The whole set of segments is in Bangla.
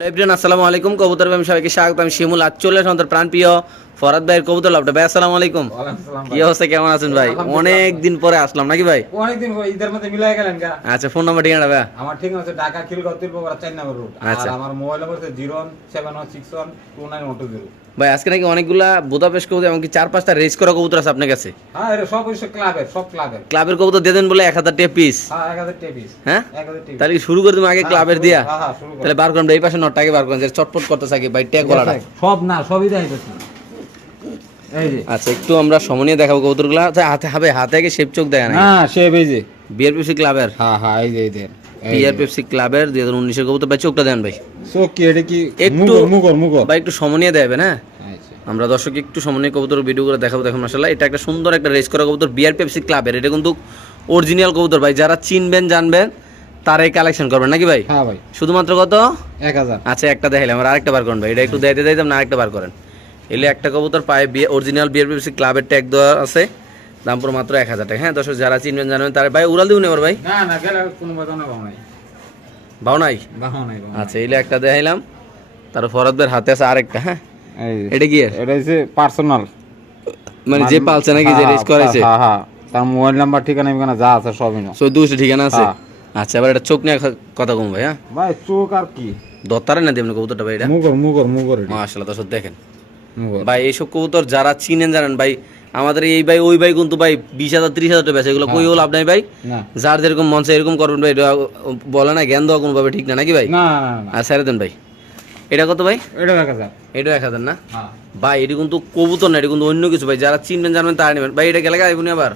এভরিওয়ান আসসালামু আলাইকুম। কবুতর ভাই সবাইকে স্বাগত। আমি শিমুল। আজ চলে আসলাম তোর প্রাণ প্রিয় ফরাদ ভাইয়ের কবুতর লাভটা। ভাই আসসালামু আলাইকুম। কি অবস্থা? কেমন আছেন ভাই? অনেক দিন পরে আসলাম নাকি ভাই? অনেক দিন পরে ঈদের মধ্যে মিলাই গেলেন গা। আচ্ছা ফোন নাম্বার ঠিকানা ভাই? আমার ঠিক আছে ঢাকা খিলগাঁও তিলপাড়া চার নম্বর রোড। আর আচ্ছা। আমার মোবাইল নম্বর হচ্ছে zero seven one six one two nine one two zero. ভাই আজকে নাকি অনেকগুলা বুদাপেস্ট কবুতর এমনকি চার পাঁচটা রেস করা কবুতর আছে আপনার কাছে? হ্যাঁ সব ক্লাবের সব ক্লাবের ক্লাবের কবুতর দিয়ে দেন বলে এক হাজার টাকা পিস হ্যাঁ হ্যাঁ? তাহলে শুরু করে দেবো আগে ক্লাবের দিয়া? হ্যাঁ হ্যাঁ শুরু করো। তাহলে বার করেন এই পাশে নটটাকে বার করেন যে চটপট করতে থাকি ভাই ট্যাগ গলাটা। সব না সবই দেখাইতেছি এই যে। আচ্ছা একটু আমরা সমনীয় দেখাবো কবুতরগুলা। আচ্ছা, হাতে হবে হাতে আগে শেপ চোখ দেখা না হ্যাঁ সে এই যে। বিয়ার পেপসি ক্লাবের হ্যাঁ হ্যাঁ এই যে এই পেপসি ক্লাবের দুই হাজার উনিশের কবুতর ভাই চোখটা দেন ভাই। কি এটা কি একটু মুগর মুগর ভাই একটু সমনীয় দেবেন হ্যাঁ? আচ্ছা। আমরা দর্শক একটু সমন্বয় কবুতর ভিডিও করে দেখাবো দেখো মাসাল্লাহ এটা একটা সুন্দর একটা রেস করা কবুতর পেপসি ক্লাবের। এটা কিন্তু অরিজিনাল কবুতর ভাই। যারা চিনবেন জানবেন তারাই কালেকশন করবেন নাকি ভাই? হ্যাঁ ভাই। শুধুমাত্র কত? এক হাজার। আচ্ছা একটা দেখাইলাম। আমরা আরেকটা বার করেন ভাই। এটা একটু দেখাইতে দিতাম না আরেকটা বার করেন। এলে একটা কবুতর পায়ে বিয়ে অরিজিনাল পেপসি ক্লাবের ট্যাগ দেওয়া আছে। দাম পুরো মাত্র এক হাজার টাকা। হ্যাঁ দর্শক যারা চিনবেন জানবেন তারা ভাই উড়াল দিবেন এবার ভাই? না না গেলে কোনো বাও নাই। ভাও নাই? আচ্ছা এলে একটা দেখাইলাম। তার ফরদদের হাতে আছে আরেকটা হ্যাঁ? এটা কি এটা হচ্ছে পার্সোনাল। মানে যে পালছে নাকি যে রেস করাইছে? হ্যাঁ হ্যাঁ তার মোবাইল নাম্বার ঠিকানা ঠিকানা যা আছে সবই না চোদ্দ ঠিকানা আছে? হ্যাঁ। আচ্ছা এবার এটা চোখ নিয়ে কথা কম ভাই হ্যাঁ? ভাই চোখ আর কি? দত্তারে না দেবেন কবুতরটা ভাই এটা? মুগর মুগর মুগর। মাশাআল্লাহ দর্শক দেখেন। ভাই এইসব কবুতর যারা চিনেন জানেন ভাই আমাদের এই ভাই ওই ভাই কিন্তু ভাই বিশ হাজার ত্রিশ হাজার টাকা এগুলো কই লাভ নাই ভাই। যার যেরকম মঞ্চে এরকম করবেন ভাই। এটা বলে না জ্ঞান দেওয়া কোনোভাবে ঠিক না নাকি ভাই? আর ছেড়ে দেন ভাই। এটা কত ভাই? এটা দেখা যাক এটা এক হাজার না? হ্যাঁ। ভাই এটা কিন্তু কবুতর না এটা কিন্তু অন্য কিছু ভাই। যারা চিনবেন জানবেন তারা নেবেন। ভাই এটা গেলে আইবুনি আবার?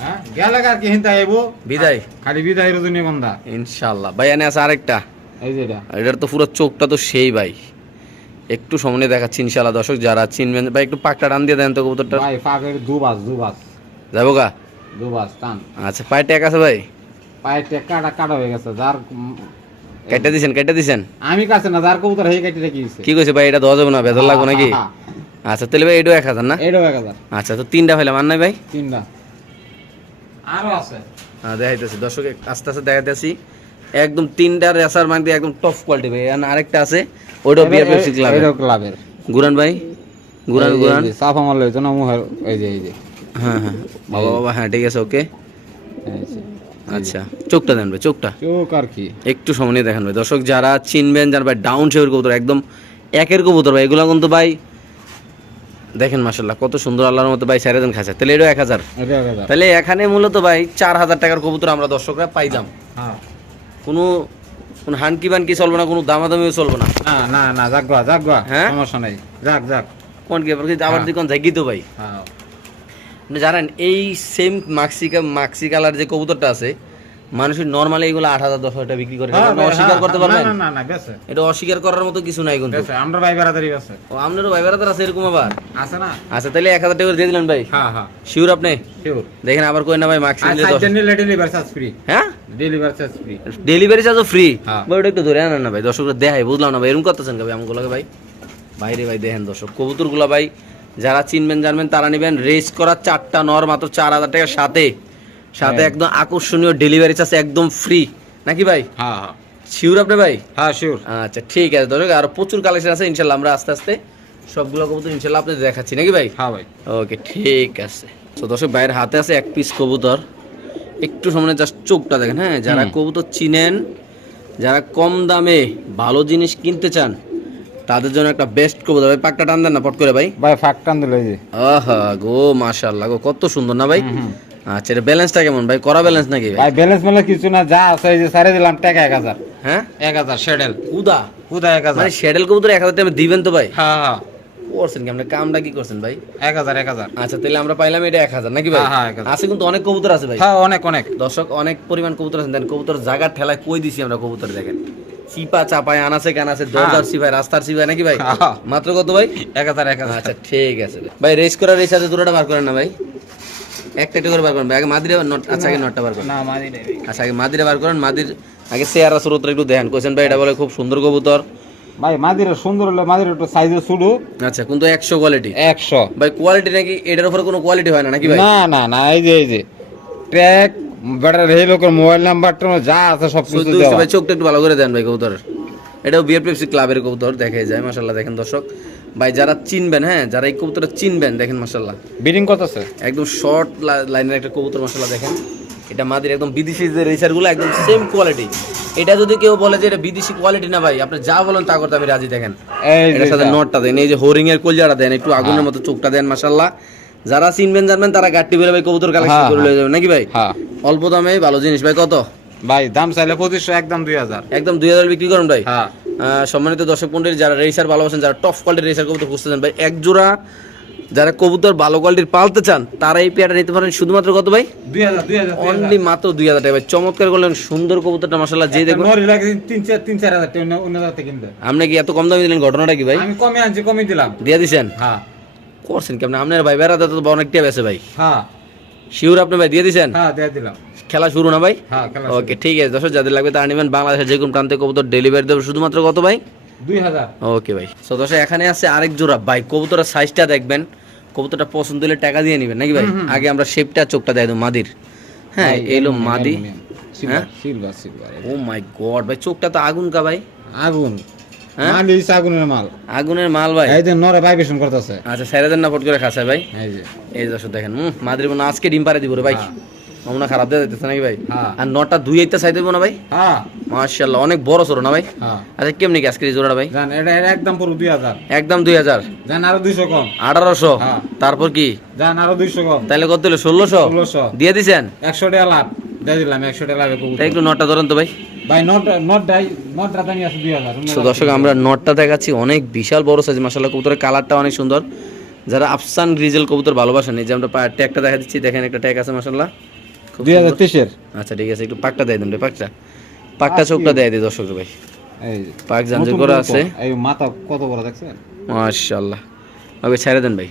হ্যাঁ গেলে আর কি হিন্তা আইবো। বিদায়। খালি বিদায় রজনী বন্ধা। ইনশাল্লাহ ভাই এনে আছে আরেকটা। এই যে এটা। এটার তো পুরো চোখটা তো সেই ভাই। একটু সামনে দেখাচ্ছি ইনশাল্লাহ দর্শক যারা চিনবেন ভাই একটু পাকটা টান দিয়ে দেন তো কবুতরটা ভাই পাকের দুবাস দুবাস। যাব গা? দুবাস টান। আচ্ছা পায়ে ট্যাক আছে ভাই? পায়ের টেক্কাটা কাটা কাটা হয়ে গেছে যার কেটে দিছেন কেটে দিছেন? আমি কাছে না যার কবুতর হেই কেটে রেখেছে কি কইছে ভাই এটা দেওয়া যাবে না বেজার লাগবো নাকি? আচ্ছা তাহলে ভাই এটাও এক হাজার না? এটাও এক হাজার। আচ্ছা তো তিনটা ফেলাম আর নাই ভাই? তিনটা। আরও আছে। হ্যাঁ দেখাইতেছি। দর্শক আস্তে আস্তে দেখাইতেছি। একদম তিনটা রেসার মানে একদম টপ কোয়ালিটি ভাই। আর আরেকটা আছে ওইটাও বিয়ার পেপসি ক্লাব এটাও ক্লাবের গুরান ভাই? গুরান গুরান? সাফ আমার লইতো না মুহের এই যে এই যে। হ্যাঁ হ্যাঁ। বাবা বাবা হ্যাঁ ঠিক আছে ওকে আচ্ছা চোখটা দেন ভাই চোখটা। চোখ আর কি। একটু সময় দেখেন ভাই। দর্শক যারা চিনবেন যারা ভাই ডাউন শেপের কবুতর একদম একের কবুতর ভাই এগুলো কিন্তু ভাই দেখেন মাসাল্লাহ কত সুন্দর আল্লাহর মতো ভাই সাইরে দেন খাঁচা। তাহলে এটাও এক হাজার। এটাও এক হাজার। তাহলে এখানে মূলত ভাই চার হাজার টাকার কবুতর আমরা দর্শকরা পাইলাম হ্যাঁ। কোনো কোনো হানকি বানকি চলবে না কোনো দামাদামিও চলবে না। না না না যাক গা হ্যাঁ? সমস্যা নাই। যাক যাক। কোন কি আবার কি আবার দিকন জাগি তো ভাই। হ্যাঁ। আপনি জানেন এই সেম মাক্সি মাক্সি কালার যে কবুতরটা আছে মানুষের নর্মালি এগুলো আট হাজার দশ হাজার বিক্রি করে হ্যাঁ, অস্বীকার করতে না, পারবেন? না না এটা অস্বীকার করার মতো কিছু নাই কিন্তু। আমরা ভাই বেড়াদারি বেছে ও আপনারও ভাই বেড়াতে আছে এরকম আবার? আছে না? আচ্ছা তাহলে এক হাজার টাকা দিয়ে দিলেন ভাই। হ্যাঁ হ্যাঁ। শিওর আপনি? শিওর দেখেন আবার কই না ভাই নিলে ডেলিভারি চার্জ ফ্রি হ্যাঁ? ডেলিভারি চার্জ ফ্রি ডেলিভারি চার্জও ফ্রি হ্যাঁ। ভাই ওটা একটু ধরে আনেন না ভাই দর্শকরা দেখাই বুঝলাম না ভাই এরকম করতেছেন ভাই আমগুলোকে ভাই? বাইরে ভাই দেখেন দর্শক কবুতরগুলো ভাই যারা চিনবেন জানবেন তারা নেবেন রেস করা চারটা নর মাত্র চার হাজার টাকার সাথে। সাথে হ্যাঁ। একদম আকর্ষণীয় ডেলিভারি চার্জ একদম ফ্রি নাকি ভাই? হ্যাঁ হ্যাঁ। শিওর আপনি ভাই? হ্যাঁ শিওর আচ্ছা ঠিক আছে দর্শক আর প্রচুর কালেকশন আছে ইনশাল্লাহ আমরা আস্তে আস্তে সবগুলো কবুতর ইনশাল্লাহ আপনাদের দেখাচ্ছি নাকি ভাই? হ্যাঁ ভাই। ওকে ঠিক আছে। তো দর্শক ভাইয়ের হাতে আছে এক পিস কবুতর। একটু সামনে জাস্ট চোখটা দেখেন হ্যাঁ? যারা। কবুতর চিনেন যারা কম দামে ভালো জিনিস কিনতে চান তাদের জন্য একটা বেস্ট কবুতর। ভাই পাকটা টান দেন না পট করে ভাই। ভাই ফাঁক টান দিল আহা গো মাশাআল্লাহ গো কত সুন্দর না ভাই। আচ্ছা এটা ব্যালেন্সটা কেমন ভাই? করা ব্যালেন্স নাকি ভাই? ব্যালেন্স মেলে কিছু না যা আছে এই যে সারে দিলাম টাকা এক হাজার। হ্যাঁ? এক হাজার শেডেল উদা? এক হাজার। মানে শ্যাডেল কবুতর এক হাজার টাকা দিবেন তো ভাই? হ্যাঁ হ্যাঁ। করছেন কি আপনি? কামটা কি করছেন ভাই? এক হাজার এক হাজার। আচ্ছা তাহলে আমরা পাইলাম এটা এক হাজার নাকি ভাই? হ্যাঁ, হ্যাঁ। আছে কিন্তু অনেক কবুতর আছে ভাই। হ্যাঁ অনেক অনেক। দর্শক অনেক পরিমাণ কবুতর আছেন দেন কবুতর জায়গার ঠেলায় কই দিছি আমরা কবুতর দেখেন। চিপা চাপায় আনাছে কানাছে দরজার সিপাই রাস্তার সিপাই নাকি ভাই? হ্যাঁ। মাত্র কত ভাই? এক হাজার এক হাজার। আচ্ছা ঠিক আছে। ভাই। রেস করা রেস আছে দুটোটা বার করেন না ভাই। একটা একটা করে বার করেন আগে মাদিরে আচ্ছা আগে নটটা বার করেন। না নেই আচ্ছা আগে মাদিরে বার করেন। মাদির আগে চেয়ারা সুরতটা একটু দেখেন। কোয়েশ্চেন ভাই এটা বলে খুব সুন্দর কবুতর। ভাই মাদিরে সুন্দর হলে মাদিরে একটু সাইজে শুরু আচ্ছা কিন্তু একশো কোয়ালিটি একশো। ভাই কোয়ালিটি নাকি এটার উপরে কোনো কোয়ালিটি হয় না নাকি ভাই? না না না এই যে এই যে। ট্র্যাক বেটার এই লোকের মোবাইল নাম্বারটা যা আছে সব কিছু দেওয়া। ভাই চোখটা একটু ভালো করে দেন ভাই কবুতরের। এটাও বিয়ার ক্লাবের কবুতর দেখা যায় মাসাল্লাহ দেখেন দর্শক। ভাই যারা চিনবেন হ্যাঁ যারা এই কবুতরটা চিনবেন দেখেন মাসাল্লাহ বিডিং করতেছে একদম শর্ট লাইনের একটা কবুতর মশলা দেখেন। এটা মাদির একদম বিদেশি যে রেসারগুলো একদম সেম কোয়ালিটি এটা যদি কেউ বলে যে এটা বিদেশি কোয়ালিটি না ভাই আপনি যা বলেন তা করতে আমি রাজি দেখেন। এটার সাথে নটটা দেন এই যে হোরিং এর কলজাটা দেন একটু আগুনের মতো চোখটা দেন মাশাল্লাহ যারা চিনবেন জানবেন তারা বেরো ভাই কবুতর কালেকশন হ্যাঁ, করে লয়ে যাবেন নাকি ভাই? হ্যাঁ। অল্প দামে ভালো জিনিস ভাই কত? ভাই দাম চাইলে পঁচিশশো একদম দুই হাজার। একদম দুই হাজার বিক্রি করুন ভাই। হ্যাঁ। সম্মানিত দর্শক মন্ডলী যারা রেসার ভালোবাসেন যারা টপ কোয়ালিটির রেসার কবুতর খুঁজতেছেন ভাই এক জোড়া যারা কবুতর ভালো কোয়ালিটির পালতে চান তারা এই পেয়ারটা নিতে পারেন। শুধুমাত্র কত ভাই? অনলি মাত্র দুই হাজার টাকা ভাই। চমৎকার করলেন সুন্দর কবুতরটা মাসাল্লাহ যে লাগে তিন চার তিন চার হাজার টাকা আপনি কি এত কম দামে দিলেন? ঘটনাটা কি ভাই? আমি কমে আনছি কমে দিলাম। দিয়ে দিছেন? হ্যাঁ। করছেন কেমন? আপনার ভাই বেড়াতে তো অনেকটা বেছে ভাই। হ্যাঁ। শিওর আপনি ভাই দিয়ে দিছেন? হ্যাঁ দিয়ে দিলাম। খেলা শুরু না ভাই? হ্যাঁ ওকে ঠিক আছে। দর্শক যাদের লাগবে তারা নেবেন। বাংলাদেশের যে কোনো প্রান্তে কবুতর ডেলিভারি দেবে। শুধুমাত্র কত ভাই? দুই হাজার। ওকে ভাই। তো দর্শক এখানে আছে আরেক জোড়া। ভাই কবুতরের সাইজটা দেখবেন। কবুতরটা পছন্দ হলে টাকা দিয়ে নেবেন নাকি ভাই? আগে আমরা শেপটা চোখটা দেয় মাদির। হ্যাঁ এলো মাদি। হ্যাঁ? ও মাই গড ভাই চোখটা তো আগুন কা ভাই। আগুন। হ্যাঁ? আগুনের মাল। আগুনের মাল ভাই। এই যে নরে ভাইব্রেশন করতেছে। আচ্ছা স্যারে দেন না ফট করে খাসা ভাই। এই যে। দেখেন আজকে ডিম পারে দিব রে ভাই। নমুনা খারাপ দিয়ে দিতেছে নাকি ভাই? হ্যাঁ। আর নটা দুই দেবো না ভাই? হ্যাঁ। মার্শাল্লাহ অনেক বড় সরো না ভাই? হ্যাঁ। আচ্ছা কেমনি কি আজকে এই জোড়াটা ভাই? জান এটা একদম পুরো দুই হাজার। একদম দুই হাজার? জান আরও দুইশো কম। আঠারোশো। তারপর কি? জান আরও দুইশো কম। তাহলে কত হলো? ষোলোশো? ষোলোশো। দিয়ে দিছেন? একশো টাকা লাভ। দিয়ে দিলাম একশো টাকা লাভে একটু নটটা ধরেন তো ভাই। নট নট নট দর্শক আমরা নটটা দেখাচ্ছি। অনেক বিশাল বড় সাইজ মাসাল্লাহ কবুতরের কালারটা অনেক সুন্দর। যারা আফসান গ্রিজেল কবুতর ভালোবাসেন এই যে আমরা ট্যাগটা দেখা দিচ্ছি দেখেন একটা ট্যাগ আছে মাসাল্লাহ দুই হাজার তেইশের? আচ্ছা ঠিক আছে একটু পাকটা দেয় দেন রে পাকটা। পাকটা চোখটা দেয় দিই দর্শক ভাই। এই পাক করা আছে। এই মাথা কত বড় দেখছেন? ওকে ছেড়ে দেন ভাই।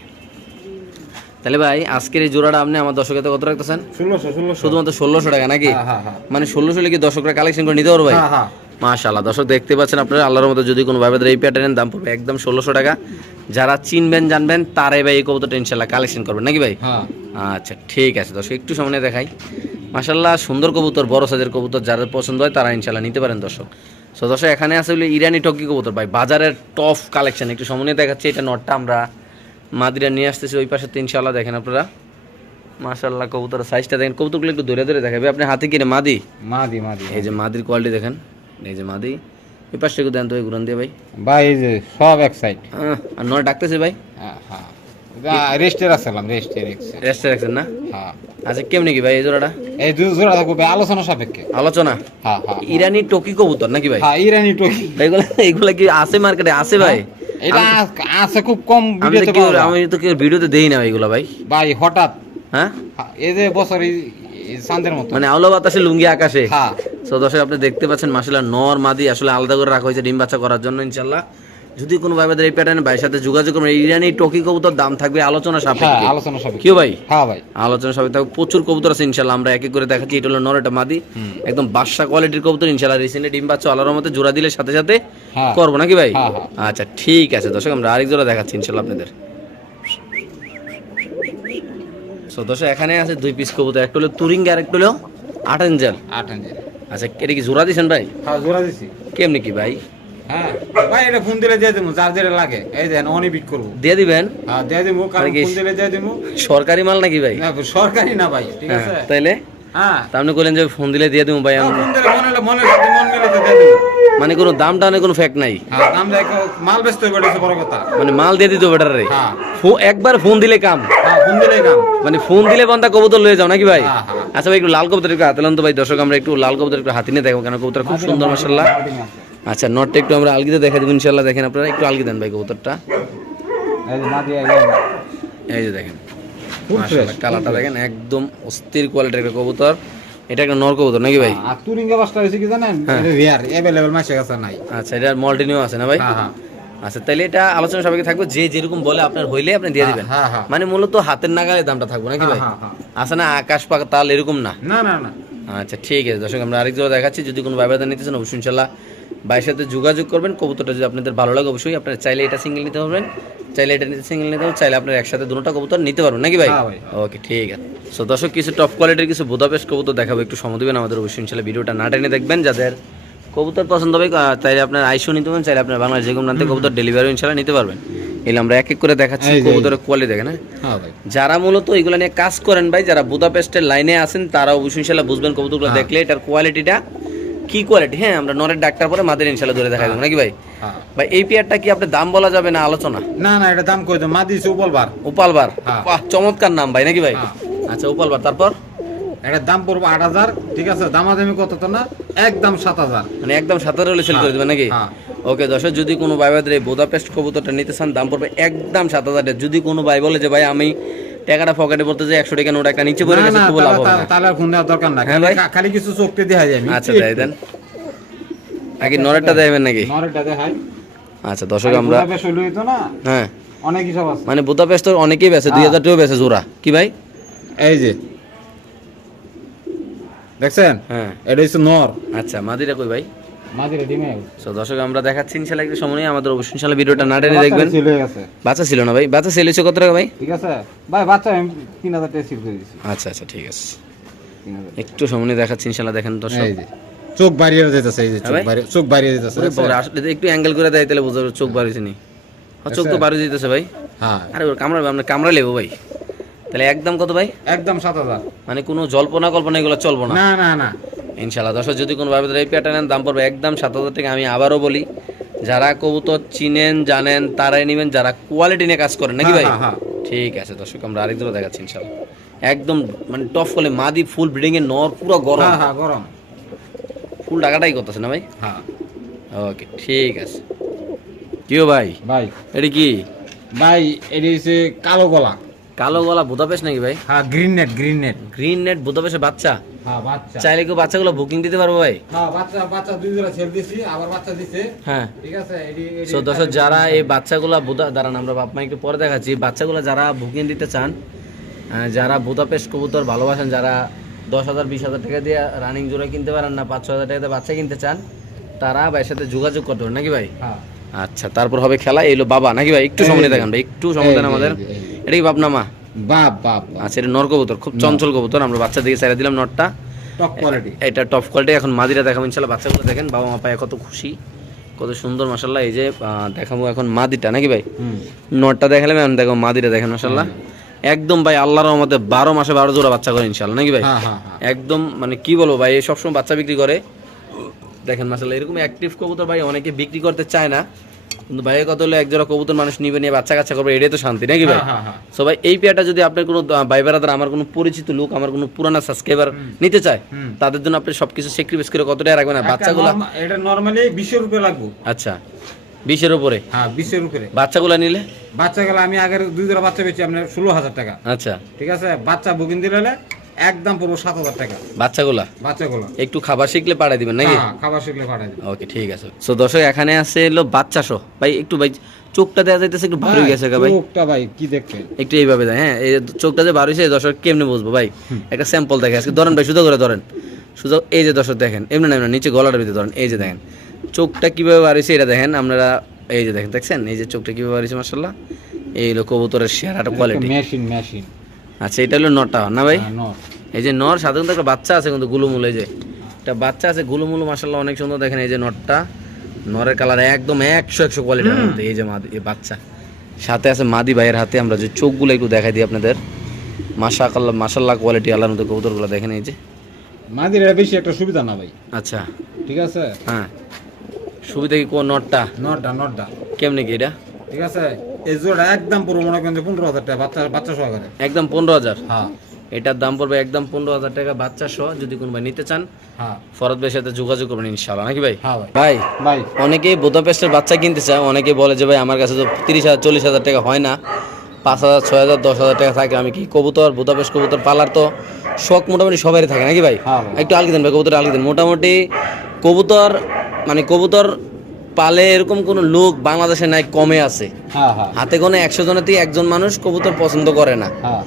তাহলে ভাই আজকের এই জোড়াটা আপনি আমার দর্শকের কত রাখতেছেন? ষোলোশো ষোলোশো। শুধুমাত্র ষোলোশো টাকা নাকি? হ্যাঁ হ্যাঁ হ্যাঁ। মানে ষোলোশো লিখে দর্শকরা কালেকশন করে নিতে পারব ভাই? হ্যাঁ হ্যাঁ। মাশাল্লাহ দর্শক দেখতে পাচ্ছেন আপনারা আল্লাহর মতো যদি কোনো ভাবে এই প্যাটার্নের দাম পড়বে একদম ষোলোশো টাকা। যারা চিনবেন জানবেন তারাই ভাই এই কবুতরটা ইনশাল্লাহ কালেকশন করবেন নাকি ভাই? হ্যাঁ। আচ্ছা ঠিক আছে দর্শক একটু সামনে দেখাই। মাশাল্লাহ সুন্দর কবুতর বড় সাইজের কবুতর যাদের পছন্দ হয় তারা ইনশাল্লাহ নিতে পারেন দর্শক। সো দর্শক এখানে আছে বলে ইরানি টকি কবুতর ভাই বাজারের টপ কালেকশন একটু সামনে দেখাচ্ছি এটা নটটা আমরা মাদিরা নিয়ে আসতেছি ওই পাশে ইনশাল্লাহ দেখেন আপনারা। মাশাল্লাহ কবুতরের সাইজটা দেখেন। কবুতরগুলো একটু ধরে ধরে দেখাবে আপনি হাতে কিনে মাদি? মাদি মাদি। এই যে মাদির কোয়ালিটি দেখেন। এই যে মাদি এই একটু দেন তো ঘুরান দিয়ে ভাই। ভাই এই যে সব এক সাইড আর নয় ডাকতেছে ভাই। হ্যাঁ হ্যাঁ। রেস্টে রাখছেন না? হ্যাঁ। আচ্ছা কেমনি কি ভাই এই জোড়াটা? এই দুই জোড়া থাকবে আলোচনা সাপেক্ষে। আলোচনা? হ্যাঁ হ্যাঁ ইরানি টকি কবুতর নাকি ভাই? হ্যাঁ ইরানি টকি। এগুলো এগুলো কি আছে মার্কেটে আছে ভাই। এটা আছে খুব কম ভিডিওতে পাওয়া আমি তো কেউ ভিডিওতে দেই না এগুলো ভাই। ভাই হঠাৎ। হ্যাঁ? হ্যাঁ, এই যে বছর চাঁদের মতো। মানে আলো বাতাসে লুঙ্গি আকাশে। হ্যাঁ। তো দর্শক আপনি দেখতে পাচ্ছেন মাসাল্লাহ নর মাদি আসলে আলাদা করে রাখা হয়েছে ডিম বাচ্চা করার জন্য ইনশাল্লাহ যদি কোনো ভাইবাদের এই প্যাটার্নে ভাইয়ের সাথে যোগাযোগ করবেন এই ইরানি টকি কবুতর দাম থাকবে আলোচনা হ্যাঁ সাপেক্ষে আলোচনা সাপেক্ষে। কেউ ভাই? হ্যাঁ ভাই। আলোচনা সবাই থাকবে প্রচুর কবুতর আছে ইনশাল্লাহ আমরা এক এক করে দেখাচ্ছি এটা হলো নর এটা মাদি। একদম বাদশা কোয়ালিটির কবুতর ইনশাল্লাহ রিসেন্টলি ডিম বাচ্চা আল্লাহর মধ্যে জোড়া দিলে সাথে সাথে হ্যাঁ। করব নাকি ভাই? হ্যাঁ, হ্যাঁ। আচ্ছা ঠিক আছে দর্শক আমরা আরেক জোড়া দেখাচ্ছি ইনশাল্লাহ আপনাদের। So, দর্শক এখানে আছে দুই পিস কবুতর একটা হলো তুরিং আর একটা হলো আট এঞ্জেল আট ইঞ্চি আচ্ছা এটা কি জোড়া দিছেন ভাই? হ্যাঁ জোড়া দিছি। কেমনি কি ভাই? হ্যাঁ ভাই এটা ফোন দিলে দিয়ে দেবো যার যেটা লাগে। এই দেন অনেক বিট করব। দিয়ে দিবেন? হ্যাঁ দিয়ে দেবো কারণ মানে? ফোন দিলে দিয়ে দেবো সরকারি মাল নাকি ভাই? না, সরকারি না ভাই ঠিক আছে? হ্যাঁ, তাইলে? হ্যাঁ। আপনি যে ফোন দিলে দিয়ে দেবো ভাই আমি- মনে মনে মন মিলে দিয়ে দেবো মানে কোনো দাম টানে কোনো ফ্যাক্ট নাই? হ্যাঁ দাম মাল ব্যস্ত হয়ে পড়েছে বড় কথা। মানে মাল দিয়ে দিতে বেটার রে। হ্যাঁ। একবার ফোন দিলে কাম। ফোন দিলে কাম। মানে ফোন দিলে বান্দা কবুতর লয়ে যাও নাকি ভাই? হ্যাঁ, হ্যাঁ। আচ্ছা ভাই একটু লাল কবুতর একটু হাতে তো ভাই দর্শক আমরা একটু লাল কবুতর একটু হাতে নিয়ে দেখো কেন কবুতর খুব সুন্দর মাসাল্লাহ আচ্ছা নটটা একটু আমরা আলগিতে দেখা দেবো ইনশাল্লাহ দেখেন আপনারা একটু আলগি দেন ভাই কবুতরটা। এই যে দেখেন কালারটা দেখেন একদম অস্থির কোয়ালিটির একটা কবুতর। এটা একটা নর কবুতর নাকি ভাই? আর তুরিঙ্গা বাসটা হয়েছে কি জানেন? হ্যাঁ। রিয়ার অ্যাভেলেবল মাসের কাছে নাই। আচ্ছা এটা মল্টিনিও আছে না ভাই? হ্যাঁ হ্যাঁ। আচ্ছা তাহলে এটা আলোচনা সবাইকে থাকবে। যে যেরকম বলে আপনার হইলে আপনি দিয়ে দিবেন। হ্যাঁ হ্যাঁ। মানে মূলত হাতের নাগালে দামটা থাকবে নাকি ভাই? হ্যাঁ, হ্যাঁ। না আকাশ পাতাল এরকম না? না না না। আচ্ছা ঠিক আছে দর্শক আমরা আরেক জোড়া দেখাচ্ছি। যদি কোনো ব্যবধান নিতে চান অবশ্যই ইনশাল্লাহ ভাইয়ের সাথে যোগাযোগ করবেন। কবুতরটা যদি আপনাদের ভালো লাগে অবশ্যই আপনারা চাইলে এটা সিঙ্গেল নিতে পারবেন। চাইলে এটা নিতে সিঙ্গেল নিতে পারবেন। চাইলে আপনারা একসাথে দুটো কবুতর নিতে পারবেন নাকি ভাই? হ্যাঁ। ওকে ঠিক আছে। সো দর্শক কিছু টপ কোয়ালিটির কিছু বুদাপেস্ট কবুতর দেখাবো একটু সময় দেবেন আমাদের। অবশ্যই ইনশাল্লাহ ভিডিওটা না টেনে দেখবেন। যাদের কবুতর পছন্দ হবে তাই আপনার আইসো নিতে পারেন চাইলে আপনার বাংলাদেশ যে কোনো প্রান্তে কবুতর ডেলিভারি ইনশাল্লাহ নিতে পারবেন। এলে আমরা এক এক করে দেখাচ্ছি। কবুতরের কোয়ালিটি দেখেন হ্যাঁ ভাই। যারা মূলত এগুলো নিয়ে কাজ করেন ভাই যারা বুদাপেস্টের লাইনে আছেন তারা অবশ্যই ইনশাল্লাহ বুঝবেন কবুতরগুলো হ্যাঁ। দেখলে এটার কোয়ালিটিটা কি কোয়ালিটি হ্যাঁ আমরা নরের ডাক্তার পরে মাদের ইনশাল্লাহ ধরে দেখা দেবো নাকি ভাই? হ্যাঁ। ভাই এই পেয়ারটা কি আপনার দাম বলা যাবে না আলোচনা? না না এটা দাম কই তো মা দিছে উপলবার। উপালবার। হ্যাঁ। বাহ চমৎকার নাম ভাই নাকি ভাই। আচ্ছা উপালবার। তারপর? এটা দাম পড়ব আট হাজার ঠিক আছে? দামাদামি কত তো না একদম সাত হাজার। মানে একদম সাতারো হলে সেল করে দেবেন নাকি? হ্যাঁ। ওকে দর্শক যদি কোনো ভাই ভাইদের এই বোদাপেস্ট কবুতরটা নিতে চান দাম পড়বে একদম সাত হাজার টাকা। যদি কোনো ভাই বলে যে ভাই আমি টাকাটা পকেটে পড়তে যাই একশো টাকা নোট একটা নিচে পড়ে গেছে তবু লাভ হবে তাহলে- ফোন দেওয়ার দরকার না। হ্যাঁ ভাই। খালি- কিছু চোখতে দেখা যায় আচ্ছা তাই দেন। আগে নরেরটা দেবেন নাকি? নরেটা দেখাই। আচ্ছা দর্শক আমরা হইল তো না? হ্যাঁ। অনেক হিসাব আছে। মানে বুদাপেস্ট অনেকেই বেছে দুই হাজার টাকাও বেছে জোড়া। কি ভাই? এই যে দেখছেন? হ্যাঁ। এটা হচ্ছে নর। আচ্ছা মাদিরা কই ভাই? তো দর্শক আমরা দেখাচ্ছি ইনশাল্লাহ একটু সময় নেই আমাদের অবশ্যই ইনশাল্লাহ ভিডিওটা না টেনে দেখবেন। চলে গেছে বাচ্চা ছিল না ভাই? বাচ্চা সেল হয়েছে কত টাকা ভাই? ঠিক আছে। ভাই বাচ্চা আমি তিন হাজার টাকা সিল করে দিচ্ছি আচ্ছা আচ্ছা ঠিক আছে। একটু সময় নিয়ে দেখাচ্ছি ইনশাল্লাহ দেখেন দর্শক। এই যে চোখ বাড়িয়ে যেতেছে এই যে হ্যাঁ চোখ? বাড়িয়ে চোখ বাড়িয়ে যেতেছে আসলে একটু অ্যাঙ্গেল করে দেয় তাহলে চোখ বাড়িয়েছে নি। চোখ তো। বাড়িয়ে দিতেছে ভাই। হ্যাঁ। আরে ওর কামড়া আমরা কামড়া লেবো ভাই। তাহলে একদম কত ভাই? একদম সাত হাজার। মানে কোনো জল্পনা কল্পনা এগুলো চলবো না? না না না। ইনশাল্লাহ দর্শক যদি কোনো ভাবে এই প্যাটার্নের দাম পড়বে একদম সাত হাজার টাকা আমি আবারও বলি যারা কবুতর চিনেন জানেন তারাই নেবেন যারা কোয়ালিটি নিয়ে কাজ করেন নাকি ভাই? হ্যাঁ, হ্যাঁ, ঠিক আছে দর্শক আমরা আরেকজন দেখাচ্ছি ইনশাল্লাহ একদম মানে টপ ফলে মাদি ফুল ব্রিডিং এর নর পুরো গরম। হ্যাঁ হ্যাঁ গরম। ফুল টাকাটাই করতেছে না ভাই? হ্যাঁ। ওকে ঠিক আছে। কিও ভাই? ভাই। এটি কি? ভাই এটি হচ্ছে কালো গলা। কালো গলা বুদাপেশ নাকি ভাই? হ্যাঁ green net green net green net বুদাপেশের বাচ্চা? হ্যাঁ বাচ্চা। চাইলে কি বাচ্চাগুলো বুকিং দিতে পারব ভাই? হ্যাঁ বাচ্চা বাচ্চা দুই জোড়া ছেড়ে দিছি আবার বাচ্চা দিছে। হ্যাঁ। ঠিক আছে সো দর্শক যারা এই বাচ্চাগুলা বুদা দাঁড়ান আমরা বাপ মা একটু পরে দেখাচ্ছি। বাচ্চাগুলো যারা বুকিং দিতে চান যারা বুদাপেস্ট কবুতর ভালোবাসেন যারা দশ হাজার বিশ হাজার টাকা দিয়ে রানিং জোড়া কিনতে পারেন না পাঁচ ছ হাজার টাকা বাচ্চা কিনতে চান তারা ভাইয়ের সাথে যোগাযোগ করতে পারেন নাকি ভাই? হ্যাঁ। আচ্ছা তারপর হবে খেলা এলো বাবা নাকি ভাই? একটু সময় দেখান ভাই একটু সময় দেন আমাদের। এই যে, এই যে। এটা কি বাপ না মা বাপ বাপ। আচ্ছা এটা নর কবুতর খুব চঞ্চল কবুতর আমরা বাচ্চা দিকে ছেড়ে দিলাম নটটা। টপ কোয়ালিটি এটা টপ কোয়ালিটি এখন মাদিরা দেখাবো ইনশাল্লাহ বাচ্চাগুলো দেখেন বাবা মা পায় কত খুশি কত সুন্দর মাসাল্লাহ এই যে দেখাবো এখন মাদিটা নাকি ভাই? নটটা দেখালাম এখন দেখো মাদিরা দেখেন মাসাল্লাহ একদম ভাই আল্লাহর রহমতে বারো মাসে বারো জোড়া বাচ্চা করে ইনশাল্লাহ নাকি ভাই? হ্যাঁ হ্যাঁ হ্যাঁ। একদম মানে কি বলব ভাই সবসময় বাচ্চা বিক্রি করে। দেখেন মাসাল্লাহ এরকম অ্যাক্টিভ কবুতর ভাই অনেকে বিক্রি করতে চায় না। কিন্তু ভাইয়ের কথা হলো এক জোড়া কবুতর মানুষ নিবে নিয়ে বাচ্চা কাচ্চা করবে এটাই তো শান্তি নাকি ভাই? হ্যাঁ, হ্যাঁ, হ্যাঁ। সো ভাই এই পেয়ারটা যদি আপনার কোনো ভাই বেড়াদার আমার কোনো পরিচিত লোক আমার কোনো পুরানা সাবস্ক্রাইবার নিতে চায় তাদের জন্য আপনি সবকিছু স্যাক্রিফাইস করে কত টাকা রাখবেন? আর বাচ্চাগুলো এটা নরমালি বিশের উপরে লাগবো আচ্ছা বিশের উপরে? হ্যাঁ বিশের উপরে। বাচ্চাগুলো নিলে? বাচ্চা গেলে আমি আগের দুই জোড়া বাচ্চা পেয়েছি আপনার ষোলো হাজার টাকা। আচ্ছা। ঠিক আছে? বাচ্চা বুকিং দিলে একদম পড়ব সাত হাজার টাকা। বাচ্চাগুলা? বাচ্চাগুলো। একটু খাবার শিখলে পাঠাই দিবেন নাকি? হ্যাঁ খাবার শিখলে পাঠাই দেবো ওকে ঠিক আছে। সো দর্শক এখানে আছে এলো বাচ্চা শো ভাই একটু ভাই চোখটা দেওয়া যাইতেছে একটু হয়ে গেছে ভাই। চোখটা ভাই কি দেখছেন? একটু এইভাবে দেয় হ্যাঁ এই চোখটা যে বার হয়েছে দর্শক কেমনে বুঝব ভাই? একটা স্যাম্পল দেখে আজকে ধরেন ভাই শুধু করে ধরেন। শুধু এই যে দর্শক দেখেন এমনি না নিচে গলাটার ভিতরে ধরেন এই যে দেখেন। চোখটা কীভাবে বার হয়েছে এটা দেখেন আপনারা এই যে দেখেন দেখছেন? এই যে চোখটা কীভাবে বার মার্শাল্লাহ এই হলো কবুতরের সেরাটা কোয়ালিটি মেশিন মেশিন আচ্ছা এটা হলো নটা না ভাই? নর। এই যে নর সাধারণত একটা বাচ্চা আছে কিন্তু গুলুমুল এই যে। একটা বাচ্চা আছে গুলুমুলু মাসাল্লাহ অনেক সুন্দর দেখেন এই যে নটটা। নরের কালার একদম একশো একশো কোয়ালিটির মধ্যে এই যে মাদি এই বাচ্চা। সাথে আছে মাদি ভাইয়ের হাতে আমরা যে চোখগুলো একটু দেখাই দিই আপনাদের। মাশা কাল্লা মাসাল্লাহ কোয়ালিটি আল্লাহর মধ্যে কবুতরগুলো দেখেন এই যে। মাদির বেশি একটা সুবিধা না ভাই? আচ্ছা। ঠিক আছে? হ্যাঁ। সুবিধা কি কোন নটটা? নটটা নটটা। কেমনে কি এটা? ঠিক আছে? এই জোড়া একদম পুরো মনে করেন যে পনেরো হাজার টাকা বাচ্চা বাচ্চা সহকারে। একদম পনেরো হাজার? হ্যাঁ। এটার দাম পড়বে একদম পনেরো হাজার টাকা বাচ্চা সহ যদি কোনো ভাই নিতে চান। হ্যাঁ। ফরদ ভাইয়ের সাথে যোগাযোগ করবেন ইনশাল্লাহ নাকি ভাই? হ্যাঁ ভাই। ভাই অনেকেই বোদাপেস্টের বাচ্চা কিনতে চায় অনেকে বলে যে ভাই আমার কাছে তো তিরিশ হাজার চল্লিশ হাজার টাকা হয় না। পাঁচ হাজার ছয় হাজার দশ হাজার টাকা থাকে আমি কি কবুতর বোদাপেস্ট কবুতর পালার তো শখ মোটামুটি সবারই থাকে নাকি ভাই? হ্যাঁ ভাই। একটু আলগি দেন ভাই কবুতর আলগি দেন। মোটামুটি কবুতর মানে কবুতর পালে এরকম কোন লোক বাংলাদেশে নাই কমে আছে। হ্যাঁ হ্যাঁ। হাতে কোনো একশো জনের থেকে একজন মানুষ কবুতর পছন্দ করে না। হ্যাঁ।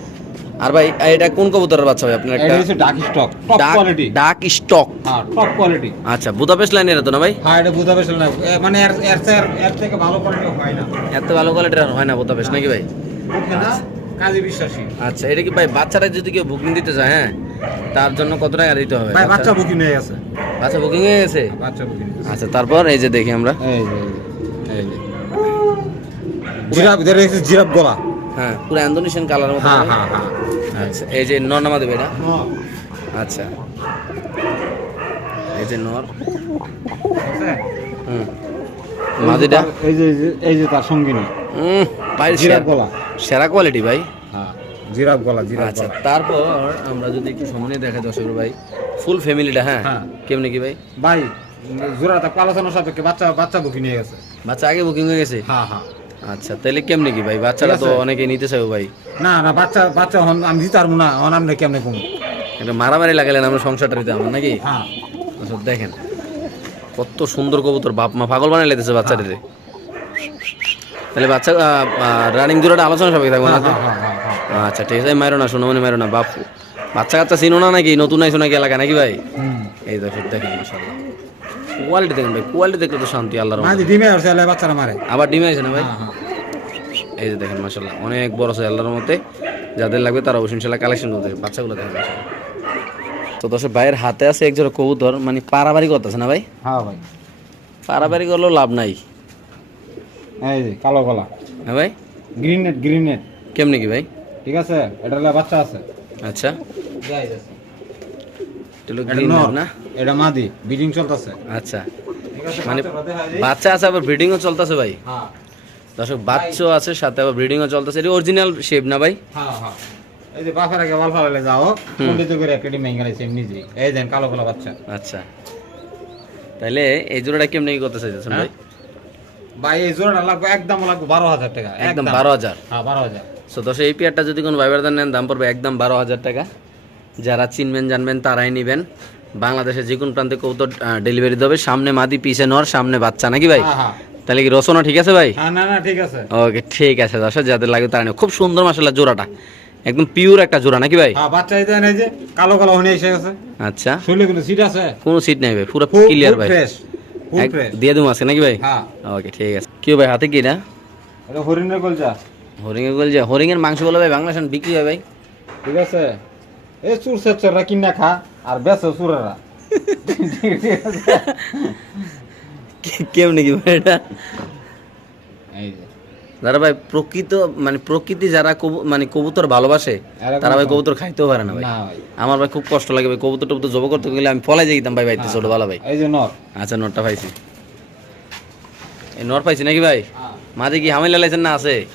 আর ভাই এটা কোন কবুতরের বাচ্চা ভাই আপনার একটা? ডাক স্টক টপ কোয়ালিটি ডাক স্টক হ্যাঁ টপ কোয়ালিটি আচ্ছা বুদাপেস্ট লাইনের তো না ভাই? হ্যাঁ এটা বুঝা পেছিল না এ, মানে এর এর এর থেকে ভালো কোয়ালিটি হয় না। এত ভালো কোয়ালিটির আর হয় না বুদাপেস্ট নাকি ভাই? বুঝলে না? কাজে বিশ্বাসী। আচ্ছা এটা কি ভাই বাচ্চারা যদি কেউ বুকিং দিতে চায় হ্যাঁ? তার জন্য কত টাকা দিতে হবে? ভাই বাচ্চা বুকিং হয়ে গেছে। আচ্ছা বুকিং হয়ে গেছে? আচ্ছা তারপর এই যে দেখি আমরা। এই যে এই যে। জিরাফ এদের হচ্ছে জিরাফ গলা। হ্যাঁ পুরো ইন্দোনেশিয়ান কালার মতো হ্যাঁ হ্যাঁ হ্যাঁ। আচ্ছা এই যে নর নামা দেবে না আচ্ছা। এই যে নর। হুম। মাদিটা? এই যে এই যে- এই যে তার সঙ্গিনী। হুম ভাই জিরাফ গলা। সেরা কোয়ালিটি ভাই। হ্যাঁ জিরাফ গলা জিরাফ আচ্ছা তারপর আমরা যদি একটু সামনে দেখা দর্শক ভাই। ফুল ফ্যামিলিটা হ্যাঁ? হ্যাঁ। কেমনি কি ভাই? ভাই জোড়াটা আলোচনা সাপেক্ষে বাচ্চা বাচ্চা বুকিং হয়ে গেছে। বাচ্চা আগে বুকিং হয়ে গেছে? হ্যাঁ হ্যাঁ। আচ্ছা তাহলে কেমনি কি ভাই? বাচ্চারা তো। অনেকে নিতে চাইব ভাই। না না বাচ্চা বাচ্চা হন আমি দিতে পারব না হন আপনি কেমনে কমু? একটা মারামারি লাগালেন আমরা সংসারটা দিতে আমার নাকি? হ্যাঁ। আচ্ছা দেখেন। কত সুন্দর কবুতর বাপ মা পাগল বানাই লেতেছে বাচ্চাটারে। তাহলে বাচ্চা রানিং জোড়াটা আলোচনা সবাই থাকব না তো? হ্যাঁ হ্যাঁ হ্যাঁ। আচ্ছা ঠিক আছে মারো না শোনো মানে মারো না বাপু। বাচ্চা কাচ্চা চিনো না নাকি? নতুন আইসো নাকি এলাকা নাকি ভাই? এই দেখো দেখেন মাসাল্লাহ কোয়ালিটি দেখেন ভাই কোয়ালিটি দেখলে তো শান্তি আল্লাহর। মাঝে ডিমে আসছে আলে বাচ্চারা মারে। আবার ডিমে আছে না ভাই? হ্যাঁ হ্যাঁ। এই যে দেখেন মাসাল্লাহ অনেক বড় আছে আল্লাহর মতে যাদের লাগবে তারা অবশ্যই ইনশাল্লাহ কালেকশন করতে বাচ্চাগুলো দেখেন। তো দশের ভাইয়ের হাতে আছে এক জোড়া কবুতর মানে পারাবাড়ি করতেছে না ভাই? হ্যাঁ ভাই। পারাবাড়ি করলেও লাভ নাই। এই যে কালো গলা। হ্যাঁ ভাই? গ্রিন নেট গ্রিন নেট কেমনি কি ভাই? ঠিক আছে এটা বাচ্চা আছে। আচ্ছা। না? এটা মাদি বিডিং চলতেছে। আচ্ছা। মানে। বাচ্চা আছে আবার ব্রিডিংও চলতেছে ভাই। হ্যাঁ। দর্শক বাচ্চাও আছে সাথে আবার ব্রিডিংও চলতেছে। এটা অরিজিনাল শেপ না ভাই? হ্যাঁ হ্যাঁ। এই যে বাফার আগে ওয়াল ফালালে যাও পন্ডিত করে একটা ডিম ভেঙে গেছে এমনি যে। এই দেন কালো গলা বাচ্চা। আচ্ছা। তাইলে এই জোড়াটা কেমনি কি করতে চাইতেছেন ভাই? ভাই এই জোড়াটা লাগবে একদম লাগবে বারো হাজার টাকা। একদম। বারো হাজার। হ্যাঁ বারো হাজার। সো দশ এই পেয়ারটা যদি কোনো ভাইবারদার নেন দাম পড়বে একদম বারো হাজার টাকা। যারা চিনবেন জানবেন তারাই নেবেন। বাংলাদেশের যে কোনো প্রান্তে কবুতর ডেলিভারি দেবে। সামনে মাদি পিছে নর সামনে বাচ্চা নাকি ভাই? হ্যাঁ হ্যাঁ। তাহলে কি রচনা ঠিক আছে ভাই? হ্যাঁ না না ঠিক আছে। ওকে ঠিক আছে দর্শক যাদের লাগে তারা খুব সুন্দর মাসাল্লাহ জোড়াটা। একদম পিওর একটা জোড়া নাকি ভাই? হ্যাঁ বাচ্চা দেন এই যে কালো কালো হনে এসে গেছে। আচ্ছা। শরীরে কোনো সিট আছে? কোনো সিট নেই ভাই পুরো ক্লিয়ার ভাই। ফ্রেশ ফ্রেশ দিয়ে দেবো আছে নাকি ভাই? হ্যাঁ। ওকে ঠিক আছে। কি ভাই হাতে কি না এটা হরিণের গলজা হরিং এর গোল যে হরিং এর মাংস বলে ভাই বিক্রি হয় ভাই। ঠিক আছে? এই চুর কিনা খা আর বেচো চুরেরা। কে- কেমনি কি ভাই এটা? এই যে। যারা ভাই প্রকৃত মানে প্রকৃতি যারা মানে কবুতর ভালোবাসে তারা ভাই কবুতর খাইতেও পারে না ভাই। ভাই। আমার ভাই খুব কষ্ট লাগে ভাই কবুতর টবুতর জব করতে গেলে আমি ফলাই যেতাম ভাই বাড়িতে ছোটবেলা ভাই। এই যে নর। আচ্ছা নটটা পাইছি। এই নট পাইছি নাকি ভাই? মাঝে কি হামিলা লাইছেন না আছে?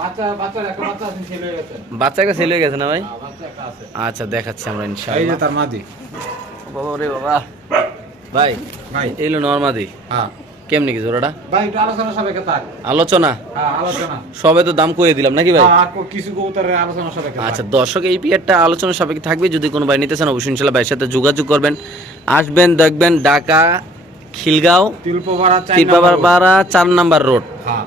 বাচ্চা বাচ্চার একটা বাচ্চা হয়ে গেছে। বাচ্চা একটা ছেলে হয়ে গেছে না ভাই? হ্যাঁ, বাচ্চা একটা আছে। আচ্ছা দেখাচ্ছি আমরা এই যে তার মাদি। বাবা রে বাবা। ভাই ভাই। এই হলো নর্মাদি হ্যাঁ। কেমনি কি জোড়াটা? ভাই একটু আলোচনা সাপেক্ষে থাক। আলোচনা? হ্যাঁ আলোচনা। সবে তো দাম কইয়ে দিলাম নাকি ভাই? কিছু কবুতরের আলোচনা সাপেক্ষে আচ্ছা দর্শক এই পিয়ারটা আলোচনা সাপেক্ষে থাকবে। যদি কোনো ভাই নিতে চান অবশ্যই ভাইয়ের সাথে যোগাযোগ করবেন। আসবেন দেখবেন ঢাকা খিলগাঁও তিলপোপাড়া চার নম্বর। পাড়া চার নাম্বার রোড হ্যাঁ।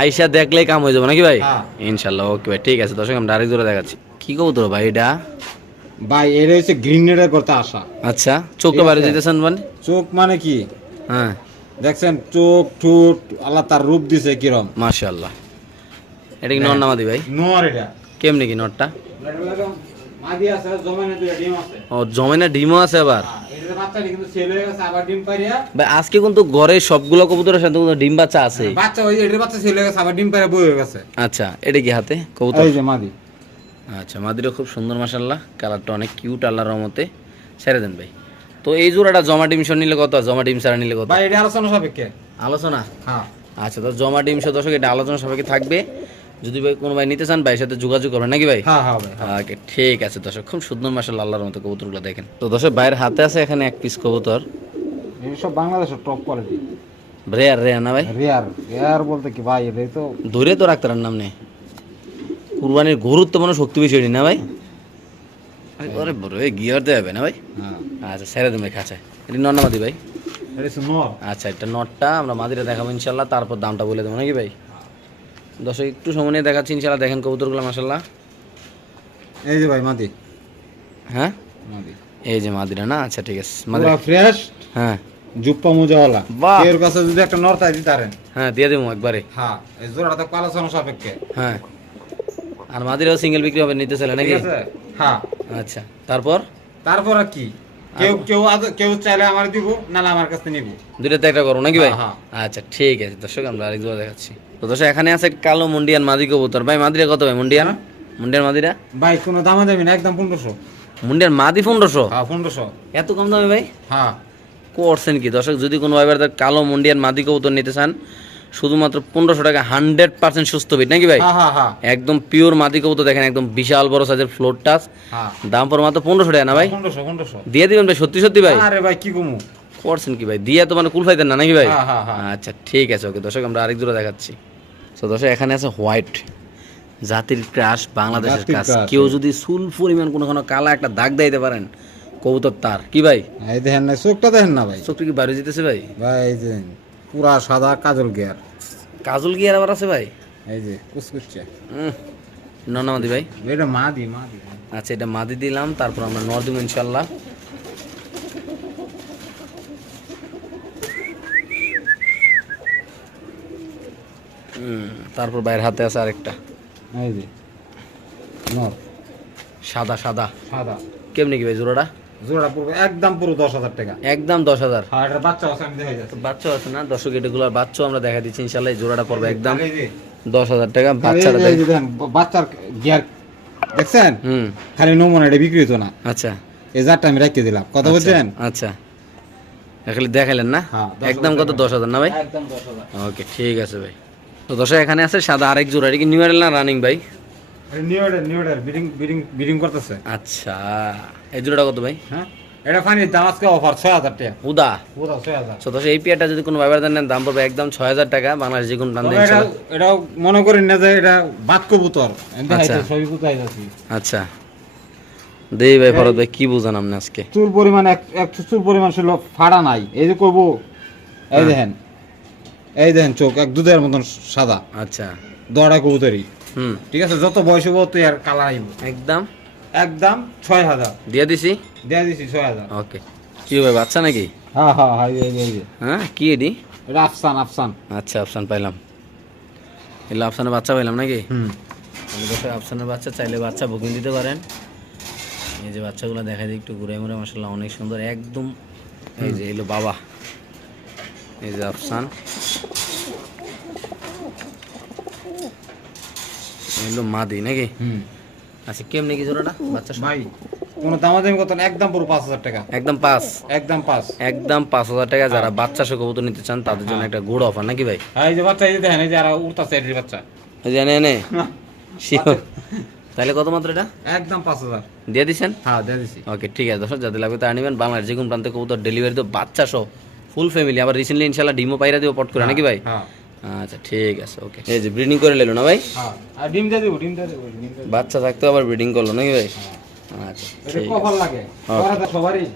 আইসা দেখলেই কাম হয়ে যাবে নাকি ভাই? হ্যাঁ। ইনশাল্লাহ ওকে ভাই ঠিক আছে দর্শক আমরা আরেক দূরে দেখাচ্ছি। কি কবো তোর ভাই এটা? ভাই এটা হচ্ছে গ্রিন নেটের করতে আসা আচ্ছা চোখে বাইরে। যেতেছেন মানে? চোখ মানে কি? হ্যাঁ। দেখছেন চোখ ঠোঁট আল্লাহ তার রূপ দিছে কিরম। মাশাআল্লাহ। এটা কি নর নামাদি ভাই? নর এটা। কেমনে কি নরটা? ডিমও আছে আবার? হ্যাঁ, হয়ে গেছে আবার ডিম পারিয়া ভাই আজকে কিন্তু ঘরে সবগুলো কবুতরের সাথে কিন্তু ডিম বাচ্চা আছে। বাচ্চা ওই এটার বাচ্চা ছেলে গেছে আবার ডিম পারিয়া বই হয়ে গেছে। আচ্ছা এটা কি হাতে? কবুতর? এই যে মাদি। আচ্ছা খুব সুন্দর কালারটা অনেক কিউট আল্লাহর রহমতে। ছেড়ে দেন ভাই। তো এই জোড়াটা জমা ডিম সহ নিলে কত? জমা ডিম ছাড়া নিলে কত? ভাই এটা আলোচনা সাপেক্ষে। আলোচনা? হ্যাঁ। আচ্ছা তো জমা ডিম দর্শক এটা আলোচনা থাকবে। যদি ভাই কোনো ভাই নিতে চান ভাইয়ের সাথে যোগাযোগ করবেন। নাকি ভাই? হ্যাঁ হ্যাঁ ভাই ওকে ঠিক আছে দর্শক খুব সুন্দর মাসাল্লাহ আল্লাহর মতো কবুতরগুলো দেখেন। তো দর্শক ভাইয়ের হাতে আছে এখানে এক পিস কবুতর। এই সব বাংলাদেশের টপ কোয়ালিটি রেয়ার রেয়ার না ভাই? রেয়ার রেয়ার বলতে কি ভাই এটাই তো ধরে তো রাখতে নাম নেই। কুরবানির গরুর তো মনে শক্তি বেশি না ভাই? আরে বড় এই গিয়ার দেওয়া হবে না ভাই? হ্যাঁ। আচ্ছা ছেড়ে দেবে খাঁচায়। এটি নন্নামাদি ভাই? আচ্ছা এটা নটটা আমরা মাদিরা দেখাবো ইনশাল্লাহ তারপর দামটা বলে দেবো নাকি ভাই? দর্শক একটু সময় নিয়ে দেখাচ্ছি ইনশাল্লাহ দেখেন কবুতরগুলো মাসাল্লাহ এই যে ভাই মাদি। হ্যাঁ? মাদি। এই যে মাদিরা না? আচ্ছা ঠিক আছে। পুরা ফ্রেশ হ্যাঁ। জুপ্পা মোজাওয়ালা। এর কাছে যদি একটা হ্যাঁ দিয়ে দেবো একবারে। হ্যাঁ এই জোড়াটা তো সাপেক্ষে। হ্যাঁ। আর মাদিরাও সিঙ্গেল বিক্রি হবে নিতে চাইলে নাকি? হ্যাঁ। আচ্ছা তারপর? তারপর আর কি? কেউ কেউ কেউ চাইলে আমার দিব নাহলে আমার কাছে নিব। দুইটাতে একটা করো নাকি ভাই? হ্যাঁ, আচ্ছা ঠিক আছে। দর্শক আমরা আরেক দুটো দেখাচ্ছি। তো দর্শক এখানে আছে কালো মুন্ডিয়ান মাদি কবুতর। ভাই মাদিরা কত ভাই? মুন্ডিয়ান মুন্ডিয়ান মাদিরা? ভাই কোনো দামা দেবি না একদম পনেরোশো। মাদি পনেরোশো? হ্যাঁ পনেরোশো। এত কম দামে ভাই? হ্যাঁ। করছেন কি? দর্শক যদি কোনো ভাইবার কালো মুন্ডিয়ান মাদি কবুতর নিতে চান শুধুমাত্র পনেরোশো টাকা হান্ড্রেড পার্সেন্ট সুস্থ বিট নাকি ভাই? হ্যাঁ হ্যাঁ হ্যাঁ। একদম পিওর মাদি কবুতর দেখেন একদম বিশাল বড় সাইজের ফ্লোর টাচ দাম পর মাত্র পনেরোশো টাকা না ভাই? দিয়ে দিবেন ভাই সত্যি সত্যি ভাই? আরে ভাই কি কমু? করছেন কি ভাই? দিয়ে তো মানে কুল ফাইতেন না নাকি ভাই। আচ্ছা ঠিক আছে ওকে। দর্শক আমরা আরেক দূরে দেখাচ্ছি। তো দর্শক এখানে আছে হোয়াইট জাতির ক্রাশ বাংলাদেশের কেউ যদি সুল পরিমাণ কোনো কোনো কালা একটা দাগ দিতে পারেন কবুতর তার। কি ভাই? এই দেখেন না চোখটা দেখেন না ভাই। চোখটা কি যেতেছে ভাই? ভাই এই যে পুরা সাদা কাজল গিয়ার। কাজল আর আবার আছে ভাই? এই যে কুচকুচ্ছে ননামাদি ভাই? এটা মা দি মা আচ্ছা এটা মাদি দিলাম তারপর আমরা নর দিব ইনশাল্লাহ। তারপর বাইরের হাতে আছে আরেকটা। এই যে নর। সাদা সাদা। সাদা। কেমনি কি ভাই জোড়াটা? জোড়া পড়বে একদম পুরো দশ হাজার টাকা। একদম দশ হাজার। বাচ্চা আছে আমি দেখাই যাচ্ছে। বাচ্চা আছে না? দর্শক এটাগুলোর বাচ্চাও আমরা দেখা দিচ্ছি ইনশাল্লাহ জোড়াটা পড়বে একদম দশ হাজার টাকা বাচ্চার গিয়ার দেখছেন? হুম। খালি নমুনা এটা বিক্রি হতো না। আচ্ছা। এই জারটা আমি রেখে দিলাম। কথা বলছেন আচ্ছা। খালি দেখাইলেন না? হ্যাঁ, একদম কত? দশ হাজার না ভাই? একদম দশ হাজার। ওকে ঠিক আছে ভাই। তো দর্শক এখানে আছে সাদা আরেক জোড়া এটা কি নিউ না রানিং ভাই? New new order bidding bidding bidding করতেছে। আচ্ছা এই জোড়াটা কত ভাই? হ্যাঁ? এটা দাম আজকে অফার ছয় হাজার টাকা। ছয় হাজার। তো এই যদি কোনো নেন দাম পড়বে একদম ছয় হাজার টাকা বাংলাদেশ যে কোনো দাম দেন এটা মনে করেন না যে এটা আমি দেখাইতে আচ্ছা। ছবি আচ্ছা। দেই ভাই ফরত ভাই কি বুঝান আপনি আজকে? চুল পরিমাণ এক চুল পরিমাণ ছিল ফাড়া নাই। এই যে করব এই দেখেন। এই দেখেন চোখ এক দুধের মতন সাদা। আচ্ছা। দড়া কবুতরি হুম। ঠিক আছে যত বয়স হব তুই আর কালার আইব। একদম? একদম ছয় হাজার। দিয়ে দিছি? দেয়া দিছি ছয় হাজার। ওকে। কি ভাই বাচ্চা নাকি? হ্যাঁ হ্যাঁ হ্যাঁ হ্যাঁ কি এডি? এটা আফসান আফসান। আচ্ছা অপশান পাইলাম। এলে অপশানের বাচ্চা পাইলাম নাকি? হুম। অপশানের বাচ্চা চাইলে বাচ্চা বুকিং দিতে পারেন। এই যে বাচ্চাগুলো দেখা দিই একটু ঘুরে মুড়ে মাসাল্লাহ অনেক সুন্দর একদম এই যে এলো বাবা। এই যে আফসান। মাদি নাকি? হুম। আচ্ছা কেমনি কি জোড়াটা? বাচ্চা ভাই কোনো দামাদামি কত না? একদম পুরো পাঁচ হাজার টাকা। একদম পাঁচ? একদম পাঁচ। একদম পাঁচ হাজার টাকা যারা বাচ্চা সহ কবুতর নিতে চান তাদের জন্য একটা গুড অফার নাকি ভাই? হ্যাঁ এই যে বাচ্চা এই যে দেখেন এই যে আর উঠতেছে এটির বাচ্চা। এই যে এনে এনে। Sure. তাহলে কত মাত্র এটা? একদম পাঁচ হাজার। দিয়ে দিছেন? হ্যাঁ দিয়ে ওকে ঠিক আছে দর্শক যাদের লাগবে তারা নেবেন। বাংলার যে কোনো প্রান্তে কবুতর ডেলিভারি তো বাচ্চা সহ ফুল ফ্যামিলি আবার রিসেন্টলি ইনশাল্লাহ ডিমো পাইরা দিব পট করে নাকি ভাই? হ্যাঁ। আচ্ছা ঠিক আছে ওকে। এই যে ব্রিডিং করে নিলো না ভাই? হ্যাঁ। আর ডিম দিয়ে দেবো ডিম দিয়ে দেবো ডিম দিয়ে বাচ্চা থাকতে আবার ব্রিডিং করল নাকি ভাই? আচ্ছা এটা ঠিক লাগে। সবারই।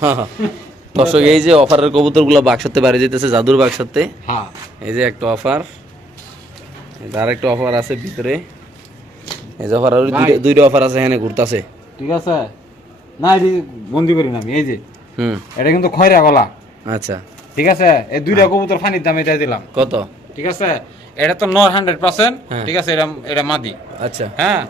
হ্যাঁ, দর্শক এই যে অফারের কবুতরগুলো বাক্সতে বাড়ি যেতেছে জাদুর বাক্সতে। হ্যাঁ। এই যে একটা অফার। আর একটা অফার আছে ভিতরে। এই যে অফার আর দুইটা- অফার আছে এখানে ঘুরতাছে। ঠিক আছে। না বন্দি করি না আমি এই যে। হুম। এটা কিন্তু খয়রা গলা। আচ্ছা। ঠিক আছে? এই দুইটা কবুতর ফানির দাম এটা দিলাম। কত? ঠিক আছে? এটা তো নর হান্ড্রেড পার্সেন্ট হ্যাঁ। ঠিক আছে এটা এটা মাদি। আচ্ছা। হ্যাঁ?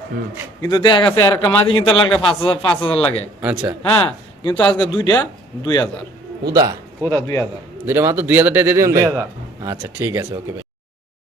কিন্তু দেখা গেছে আর একটা মাদি কিন্তু লাগলে পাঁচ হাজার পাঁচ হাজার লাগে। আচ্ছা। হ্যাঁ? কিন্তু আজকে দুইটা দুই হাজার। উদা? কোথা দুই হাজার। দুইটা মাত্র দুই হাজার টাকা দিয়ে দিবেন দুই হাজার। আচ্ছা ঠিক আছে ওকে ভাই।